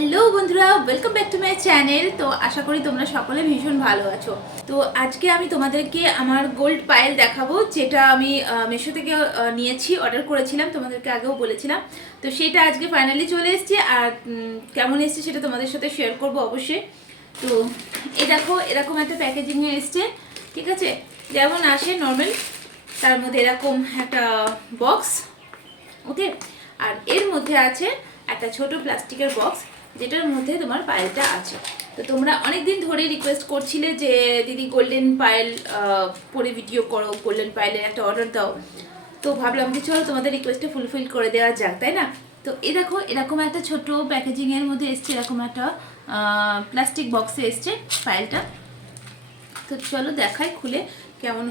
Hello বন্ধুরা, welcome back to my channel. তো আশা করি তোমরা সকলে ভীষণ ভালো আছো। তো আজকে আমি তোমাদেরকে আমার গোল্ড পায়েল দেখাবো, যেটা আমি মিশো থেকে নিয়েছি, অর্ডার করেছিলাম, তোমাদেরকে আগেও বলেছিলাম। তো সেটা আজকে ফাইনালি চলে এসেছে, আর কেমন এসেছে সেটা তোমাদের সাথে শেয়ার করবো অবশ্যই। তো এই দেখো, এরকম একটা প্যাকেজিংয়ে এসছে, ঠিক আছে, যেমন আসে নর্মাল, তার মধ্যে এরকম একটা বক্স, ওকে। আর এর মধ্যে আছে একটা ছোট প্লাস্টিকের বক্স, যেটার মধ্যে তোমার পায়েলটা আছে। তো তোমরা অনেক দিন ধরে রিকোয়েস্ট করছিলে যে দিদি গোল্ডেন পায়েল পরে ভিডিও করো, গোল্ডেন পায়েলের একটা অর্ডার দাও। তো ভাবলাম যে চলো তোমাদের রিকোয়েস্টটা ফুলফিল করে দেওয়া যাক, তাই না? তো এই দেখো, এরকম একটা ছোট প্যাকেজিংয়ের মধ্যে এসছে, এরকম একটা প্লাস্টিক বক্সে এসছে পায়েলটা। তো চলো দেখাই খুলে কেমন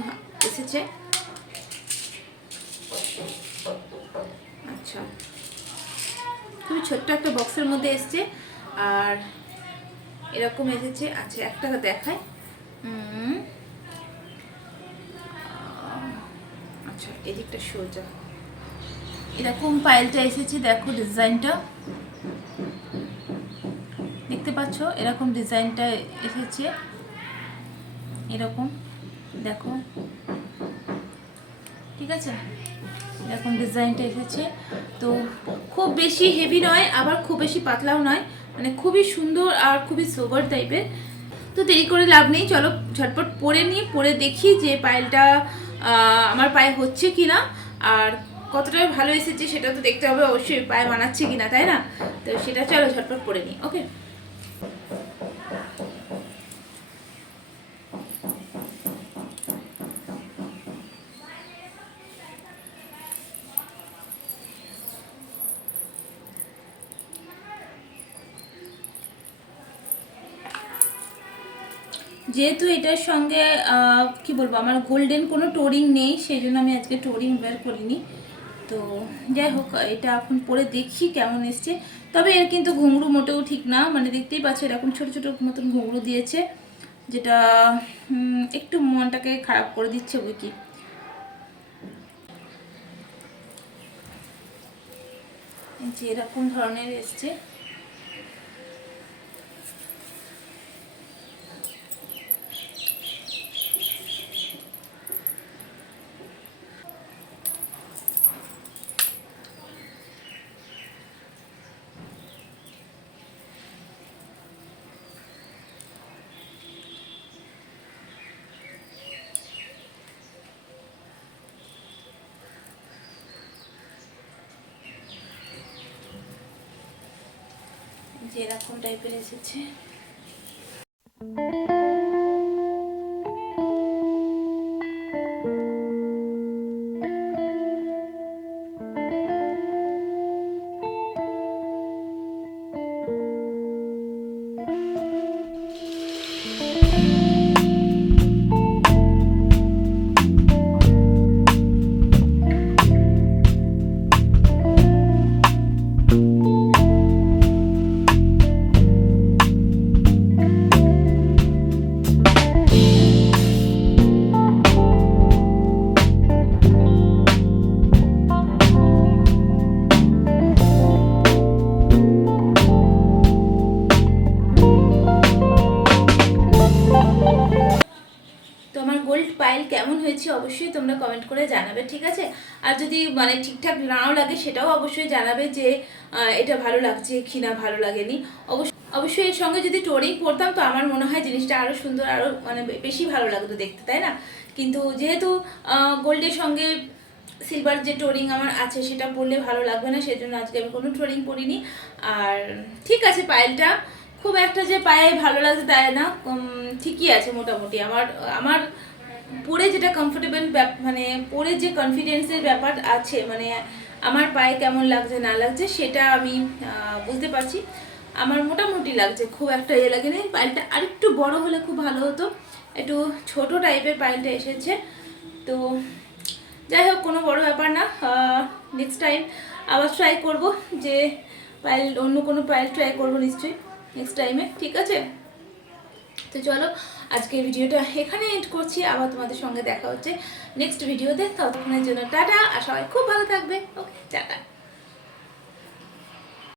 এসেছে। আচ্ছা, খুবই ছোট্ট একটা বক্সের মধ্যে এসছে, আর এরকম এসেছে। আচ্ছা, একটা দেখায়। আচ্ছা, এদিকটা সোজা, এরকম পায়েলটা এসেছে। দেখো ডিজাইনটা, দেখতে পাচ্ছ, এরকম ডিজাইনটা এসেছে, এরকম দেখো, ঠিক আছে, এরকম ডিজাইনটা এসেছে। তো খুব বেশি হেভি নয়, আবার খুব বেশি পাতলাও নয়, মানে খুবই সুন্দর আর খুবই সোবার টাইপের। তো দেরি করে লাভ নেই, চলো ঝটপট পরে নিই, পরে দেখি যে পায়েলটা আমার পায়ে হচ্ছে কি না, আর কতটা ভালো এসেছে সেটা তো দেখতে হবে অবশ্যই, পায়ে মানাচ্ছে কি না, তাই না? তো সেটা চলো ঝটপট পরে নিই, ওকে। যেহেতু এটার সঙ্গে কি বলবো, আমার গোল্ডেন কোনো টোরিং নেই, সেই জন্য আমি আজকে টোরিং বের করিনি। তো যাই হোক, এটা এখন পরে দেখি কেমন এসছে। তবে এর কিন্তু ঘুঙরু মোটেও ঠিক না, মানে দেখতেই পাচ্ছ এরকম ছোটো ছোটো মতন ঘুঙরু দিয়েছে, যেটা একটু মনটাকে খারাপ করে দিচ্ছে বই কি। যে এরকম ধরনের এসছে, যে এরকম টাইপের এসেছে। গোল্ড পাইল কেমন হয়েছে অবশ্যই তোমরা কমেন্ট করে জানাবে, ঠিক আছে? আর যদি মানে ঠিকঠাক নাও লাগে সেটাও অবশ্যই জানাবে যে এটা ভালো লাগছে কি না, ভালো লাগেনি। অবশ্যই এর সঙ্গে যদি টোরিং পরতাম তো আমার মনে হয় জিনিসটা আরও সুন্দর, আরও মানে বেশি ভালো লাগতো দেখতে, তাই না? কিন্তু যেহেতু গোল্ডের সঙ্গে সিলভার যে টোরিং আমার আছে সেটা পরলে ভালো লাগবে না, সেজন্য আজকে আমি কোনো টোরিং পরিনি। আর ঠিক আছে, পায়েলটা খুব একটা যে পায়ে ভালো লাগছে তাই না, ঠিকই আছে মোটামুটি। আমার আমার পরে যেটা কমফোর্টেবল, মানে পরে যে কনফিডেন্সের ব্যাপার আছে, মানে আমার পায়ে কেমন লাগছে না লাগছে সেটা আমি বুঝতে পারছি। আমার মোটামুটি লাগছে, খুব একটা ইয়ে লাগেনি। পায়েলটা আরেকটু বড় হলে খুব ভালো হতো, একটু ছোট টাইপের পায়েলটা এসেছে। তো যাই হোক, কোনো বড় ব্যাপার না, নেক্সট টাইম আবার ট্রাই করব, যে পায়েল অন্য কোনো পায়েল ট্রাই করবো নিশ্চয়ই নেক্সট টাইমে, ঠিক আছে? তো চলো আজকে ভিডিওটা এখানে এন্ড করছি, আবার তোমাদের সঙ্গে দেখা হচ্ছে নেক্সট ভিডিওতে। ততক্ষণের জন্য টাটা, আর সবাই খুব ভালো থাকবে, ওকে, টাটা।